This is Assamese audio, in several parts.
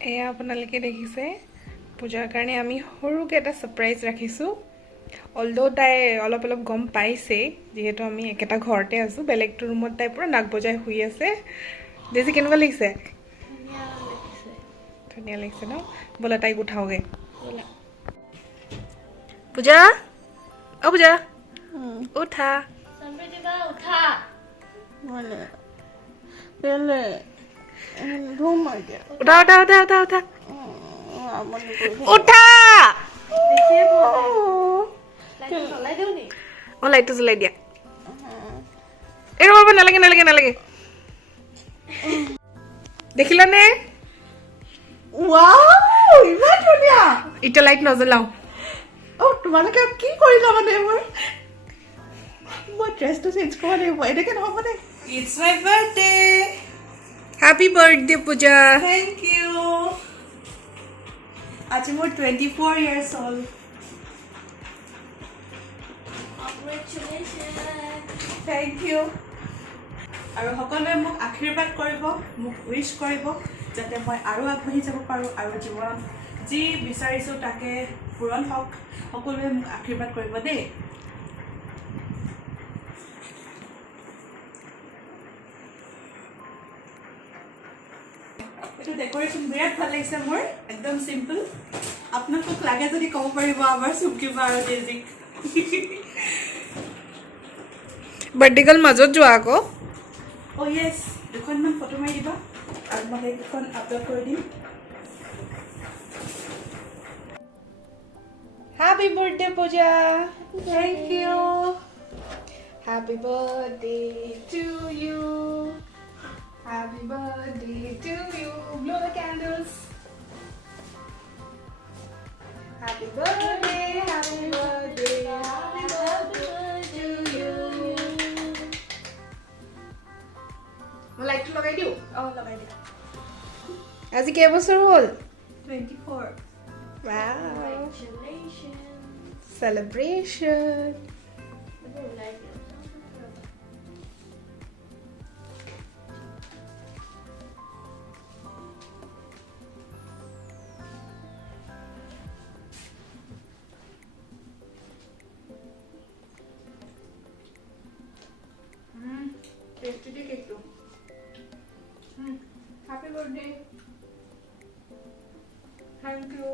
এয়া আপোনালোকে দেখিছে পূজাৰ কাৰণে আমি সৰুকৈ এটা ছাৰপ্ৰাইজ ৰাখিছোঁ অলদো তাই অলপ অলপ গম পাইছেই যিহেতু আমি একেটা ঘৰতে আছোঁ বেলেগটো ৰুমত তাই পূৰা নাক বজাই শুই আছে দেজি কেনেকুৱা লাগিছে ধুনীয়া লাগিছে ন ব'লা তাইক উঠাওঁগৈ পূজা অ' পূজা উঠা উঠা উঠা উঠা উঠা উঠা উঠা উঠা অঁ লাইটটো জ্বলাই দিয়া এই ৰ'ব নালাগে নালাগে নালাগে দেখিলানে ইমান ধুনীয়া এতিয়া লাইট নজ্বলাওঁ তোমালোকে কি কৰিলা মানে মই ড্ৰেছটো চেঞ্জ কৰিব লাগিব এনেকে নহ'ব নে it's my birthday happy birthday Puja thank you আজি মোৰ 24 years হ'ল থেংক ইউ আৰু সকলোৱে মোক আশীৰ্বাদ কৰিব মোক উইচ কৰিব যাতে মই আৰু আগবাঢ়ি যাব পাৰোঁ আৰু জীৱনত যি বিচাৰিছোঁ তাকে পূৰণ হওক সকলোৱে মোক আশীৰ্বাদ কৰিব দেই এইটো ডেকৰেশ্যন বিৰাট ভাল লাগিছে মোৰ একদম চিম্পল আপোনালোকক লাগে যদি ক'ব পাৰিব আমাৰ চুমকিবা আৰু ডেজিক বাৰ্থডে গাৰ্ল মাজত যোৱা আকৌ অ' য়েছ দুখনমান ফটো মাৰি দিবা আৰু মই সেইকেইখন আপলোড কৰি দিম happy birthday Puja thank you Happy birthday to you. Happy birthday to you. Blow the candles. Happy birthday, happy birthday, happy birthday to you. মই লাইটটো লগাই দিওঁ অঁ লগাই দিম আজি কেইবছৰ হ'ল 24 celebration টেষ্টি দি কেকটো হ্যাপি বাৰ্থডে থ্যাংক ইউ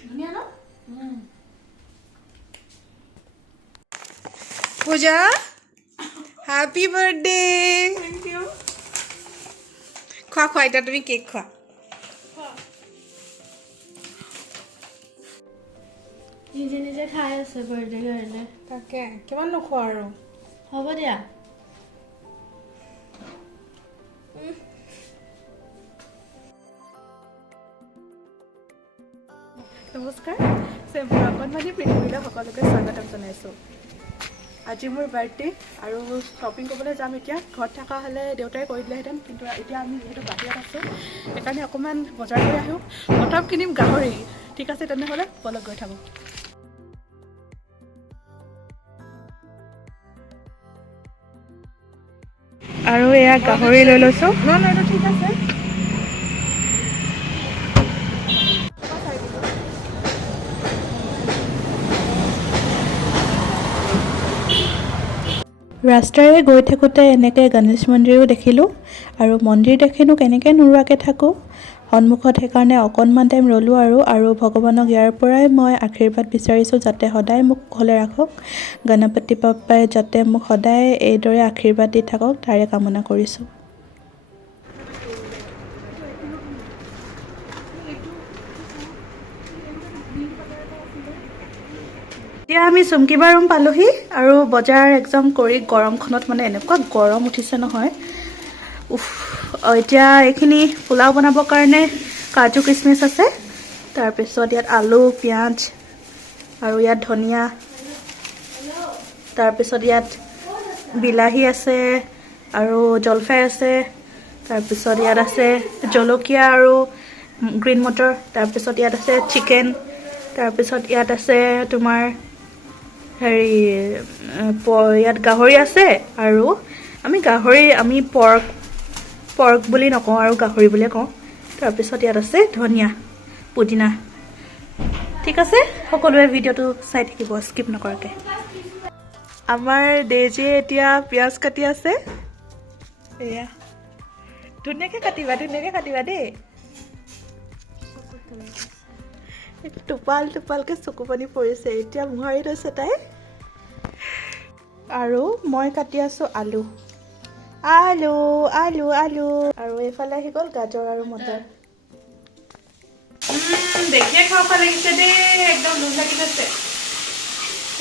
ধুনীয়া ন পূজা হ্যাপি বাৰ্থডে থেংক ইউ খোৱা খোৱা এতিয়া তুমি কেক খোৱা নিজে নিজে খাই আছে বাৰ্থডে কাৰণে তাকে কিমান নোখোৱা আৰু হ'ব দিয়া নমস্কাৰ চেম্পুৰ অকণমানি পৃথিৱীলৈ সকলোকে স্বাগতম জনাইছোঁ আজি মোৰ বাৰ্থডে আৰু শ্বপিং কৰিবলৈ যাম এতিয়া ঘৰত থকা হ'লে দেউতাই কৰি দিলেহেঁতেন কিন্তু এতিয়া আমি যিহেতু বাহিৰত আছোঁ সেইকাৰণে অকণমান বজাৰ কৰি আহোঁ প্ৰথম কিনিম গাহৰি ঠিক আছে তেনেহ'লে বলক গৈ থাকোঁ আৰু এয়া গাহৰি লৈ লৈছোঁ নহয় এইটো ঠিক আছে ৰাস্তাৰে গৈ থাকোঁতে এনেকৈ গণেশ মন্দিৰো দেখিলোঁ আৰু মন্দিৰ দেখিনো কেনেকৈ নোৰোৱাকৈ থাকোঁ সন্মুখত সেইকাৰণে অকণমান টাইম ৰ'লোঁ আৰু ভগৱানক ইয়াৰ পৰাই মই আশীৰ্বাদ বিচাৰিছোঁ যাতে সদায় মোক কুশলে ৰাখক গণপতি বাপ্পাই যাতে মোক সদায় এইদৰে আশীৰ্বাদ দি থাকক তাৰে কামনা কৰিছোঁ এতিয়া আমি চুমকিবা ৰুম পালোহি আৰু বজাৰ একদম কৰি গৰমখনত মানে এনেকুৱা গৰম উঠিছে নহয় এতিয়া এইখিনি পোলাও বনাবৰ কাৰণে কাজু কিচমিচ আছে তাৰপিছত ইয়াত আলু পিঁয়াজ আৰু ইয়াত ধনিয়া তাৰপিছত ইয়াত বিলাহী আছে আৰু জলফাই আছে তাৰপিছত ইয়াত আছে জলকীয়া আৰু গ্ৰীণ মটৰ তাৰপিছত ইয়াত আছে চিকেন তাৰপিছত ইয়াত আছে তোমাৰ হেৰি ইয়াত গাহৰি আছে আৰু আমি পৰ্ক পৰ্ক বুলি নকওঁ আৰু গাহৰি বুলিয়ে কওঁ। তাৰপিছত ইয়াত আছে ধনিয়া, পুদিনা। ঠিক আছে, সকলোৱে ভিডিঅ'টো চাই থাকিব স্কিপ নকৰাকৈ। আমাৰ দেজীয়ে এতিয়া পিঁয়াজ কাটি আছে। এয়া ধুনীয়াকৈ কাটিবা দেই। টোপাল টোপালকৈ চকু পানী পৰিছে, এতিয়া মোহাৰি লৈছে তাই। আৰু মই কাটি আছোঁ আলু আলু আলু আলু আৰু এইফালে আহি গ'ল গাজৰ আৰু মটৰ। দেখিয়ে খাব ভাল লাগিছে দেই, একদম লোভ লাগি গৈছে।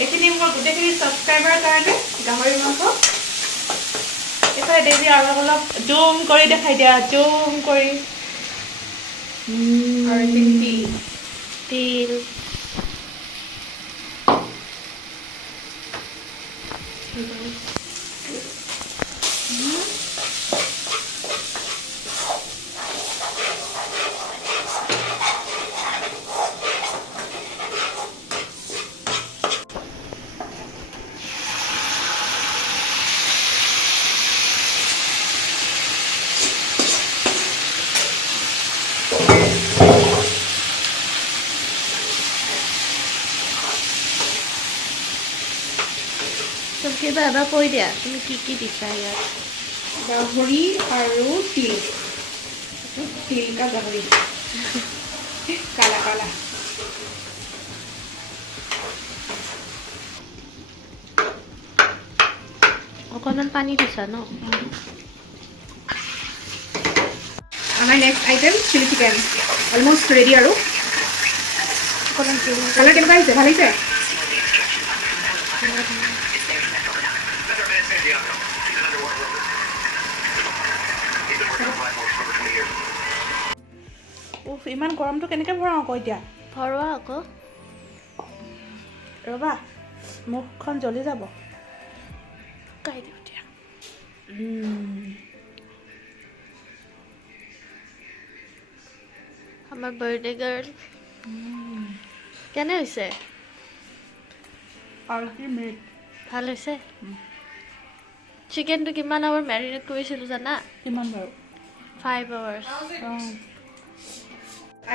এইখিনি মোৰ গোটেইখিনি ছাবস্ক্ৰাইবাৰৰ কাৰণে গাহৰি মাংস। এইফালে দেৰি আৰু অলপ জুম কৰি দেখাই দিয়া, জুম কৰি। আৰু তিল কিবা এবাৰ কৈ দিয়া তুমি কি দিছা ইয়াত? গাহৰি আৰু তিল কা গাহৰি কালা কালা। অকণমান পানী দিছা ন? আমাৰ next item chilli chicken almost ready. আৰু অকণমান কালাৰ কেনেকুৱা আহিছে? ভাল আহিছে? ইমান গৰমটো কেনেকৈ ভৰাওঁ আকৌ এতিয়া? ভৰোৱা আকৌ। ৰ'বা, মুখখন জ্বলি যাব। কাই দিওঁ এতিয়া। আমাৰ বাৰ্থডে গাৰ্ল কেনে হৈছে? আল্টিমেট। ভাল হৈছে? চিকেনটো কিমান আৱাৰ মেৰিনেট কৰিছিলোঁ জানা? কিমান বাৰু? 5 hours।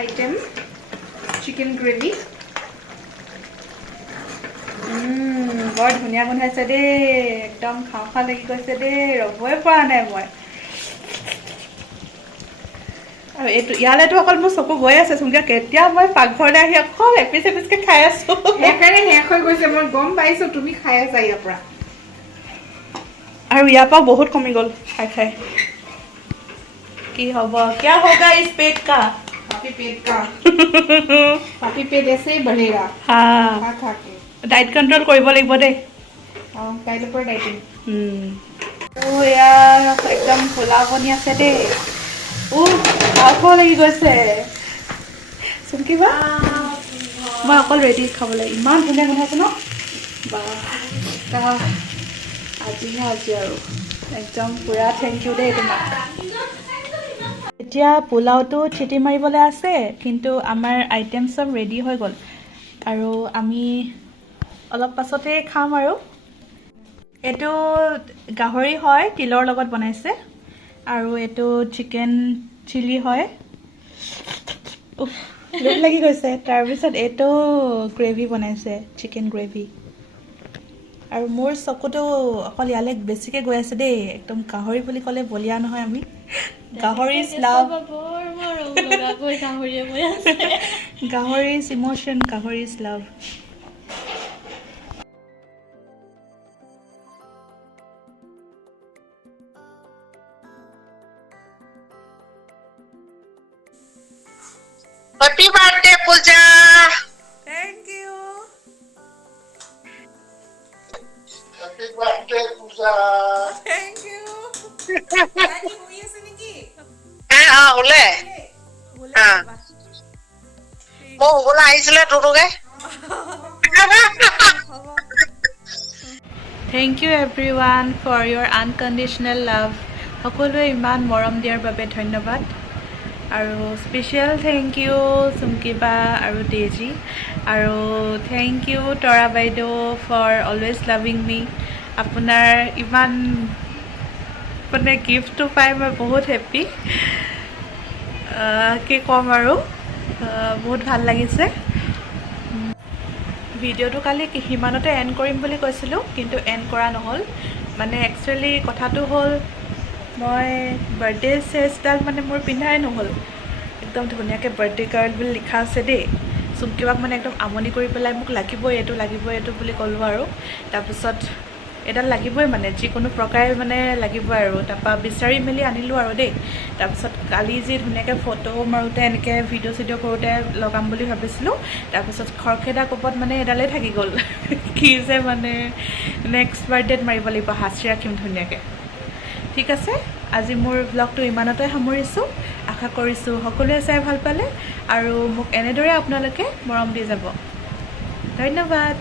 Item chicken gravy. বৰ ধুনীয়া গোন্ধাইছে দেই, একদম খাওঁ খাওঁ লাগি গৈছে দেই, ৰ'বই পৰা নাই মই। আৰু এইটো ইয়ালৈতো অকল মোৰ চকু গৈ আছে চোন, কেতিয়া মই পাকঘৰলৈ আহি অকল এপিচ এপিচকৈ খাই আছোঁ। সেইকাৰণে শেষ হৈ গৈছে, মই গম পাইছোঁ তুমি খাই আছা ইয়াৰ পৰা। আৰু ইয়াৰ পৰা বহুত কমি গ'ল খাই খাই। কি হ'ব? क्या होगा इस पेट का? पापी पेट का पापी पेट ऐसे ही बढ़ेगा হা, खा खा के। ডাইট কণ্ট্ৰল কৰিব লাগিব দেই। কাইলৈৰ পৰা ডাইটিং। এয়া একদম পোলাও বনি আছে দেই। খাব লাগি গৈছে চুমকিবা। মই অকল ৰেডি খাবলৈ। ইমান ধুনীয়া গোন্ধাইছে ন? বা আজিহে আৰু একদম পূৰা থেংক ইউ দেই তোমাক। এতিয়া পোলাওটো চিটি মাৰিবলৈ আছে, কিন্তু আমাৰ আইটেম চব ৰেডি হৈ গ'ল আৰু আমি অলপ পাছতেই খাম। আৰু এইটো গাহৰি হয়, তিলৰ লগত বনাইছে। আৰু এইটো চিকেন চিলি হয়। লোভ লাগি গৈছে। তাৰপিছত এইটো গ্ৰেভি বনাইছে, চিকেন গ্ৰেভি। আৰু মোৰ চকুটো অকল ইয়ালৈ বেছিকৈ গৈ আছে দেই। একদম গাহৰি বুলি ক'লে বলিয়া নহয় আমি। গাহৰিজ লাভ, গাহৰিজ emotion, গাহৰিজ love. Happy birthday, Pooja! Thank you. Happy birthday, Pooja! Thank you. ওলে মই হ'বলৈ আহিছিলে তোকে। Thank you everyone for your unconditional love. সকলোৱে ইমান মৰম দিয়াৰ বাবে ধন্যবাদ। আৰু স্পেচিয়েল থেংক ইউ চুমকিবা আৰু তেজী। আৰু থেংক ইউ তৰা বাইদেউ ফৰ অলৱেজ লাভিং মি। আপোনাৰ ইমান মানে গিফ্টটো পাই মই বহুত হেপ্পী কি ক'ম আৰু বহুত ভাল লাগিছে ভিডিঅ'টো কালি সিমানতে এণ্ড কৰিম বুলি কৈছিলোঁ কিন্তু এণ্ড কৰা নহ'ল মানে একচুৱেলি কথাটো হ'ল মই বাৰ্থডে চেজডাল মানে মোৰ পিন্ধাই নহ'ল একদম ধুনীয়াকৈ বাৰ্থডে গাৰ্ল বুলি লিখা আছে দেই চুমকিবাক মানে একদম আমনি কৰি পেলাই মোক লাগিবই এইটো বুলি ক'লোঁ আৰু তাৰপিছত এডাল লাগিবই মানে যিকোনো প্ৰকাৰে মানে লাগিবই আৰু তাৰপৰা বিচাৰি মেলি আনিলোঁ আৰু দেই তাৰপিছত কালি যি ধুনীয়াকৈ ফটো মাৰোঁতে এনেকৈ ভিডিঅ' চিডিঅ' কৰোঁতে লগাম বুলি ভাবিছিলোঁ তাৰপিছত খৰখেদা কোপত মানে এডালেই থাকি গ'ল কি যে মানে নেক্সট বাৰ্থডেত মাৰিব লাগিব সাঁচি ৰাখিম ধুনীয়াকৈ ঠিক আছে আজি মোৰ ব্লগটো ইমানতে সামৰিছোঁ আশা কৰিছোঁ সকলোৱে চাই ভাল পালে আৰু মোক এনেদৰে আপোনালোকে মৰম দি যাব ধন্যবাদ